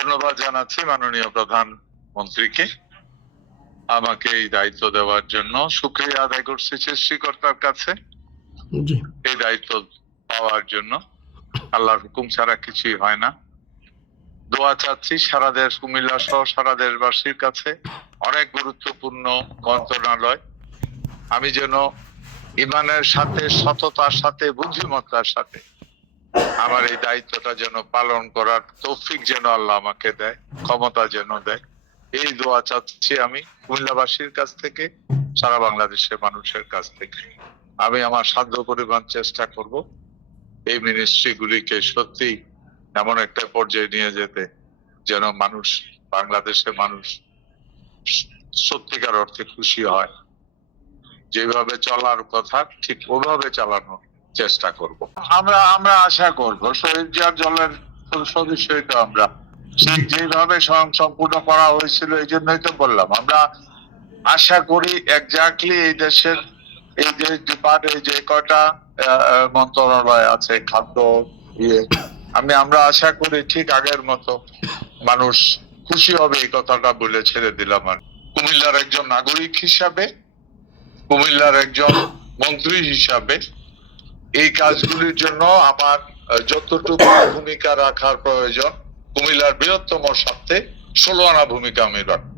ধন্যবাদ জানাচ্ছি মাননীয় প্রধানমন্ত্রীকে আমাকে এই দায়িত্ব দেওয়ার জন্য। শুকরিয়া আদায় করছি সৃষ্টিকর্তার কাছে জি এই দায়িত্ব পাওয়ার জন্য। আল্লাহর হুকুম ছাড়া কিছুই হয় না। দোয়া চাচ্ছি সারা দেশ, কুমিল্লা সহ সারা দেশবাসীর কাছে। অনেক গুরুত্বপূর্ণ মন্ত্রণালয়, আমি যেন ইমানের সাথে, সততার সাথে, বুদ্ধিমত্তার সাথে আমার এই দায়িত্বটা যেন পালন করার তৌফিক যেন আল্লাহ আমাকে দেয়, ক্ষমতা যেন দেয়, এই দোয়া চাচ্ছি আমি কুমিল্লাবাসীর কাছ থেকে, সারা বাংলাদেশের মানুষের কাছ থেকে। আমি আমার সাধ্য পরিমাণ চেষ্টা করব এই মিনিস্ট্রি গুলিকে সত্যি এমন একটা পর্যায়ে নিয়ে যেতে যেন মানুষ, বাংলাদেশের মানুষ সত্যিকার অর্থে খুশি হয়। যেভাবে চলার কথা ঠিক ওভাবে চালানোর চেষ্টা করব। আমরা আশা করব শহীদ জিয়ার দলের সদস্যই তো আমরা, ঠিক যেভাবে সম্পূর্ণ করা হয়েছিল, এই জন্যই তো বললাম আমরা আশা করি এক্স্যাক্টলি এই দেশের এই যে ডিপার্টমেন্ট যে কয়টা মন্ত্রণালয় আছে, খাদ্য আমরা আশা করি ঠিক আগের মতো মানুষ খুশি হবে, এই কথাটা বলে ছেড়ে দিলাম। আর কুমিল্লার একজন নাগরিক হিসাবে, কুমিল্লার একজন মন্ত্রী হিসাবে এই কাজগুলির জন্য আমার যতটুকু ভূমিকা রাখার প্রয়োজন, কুমিল্লার বৃহত্তম স্বার্থে 16 আনা ভূমিকা আমি রাখবো।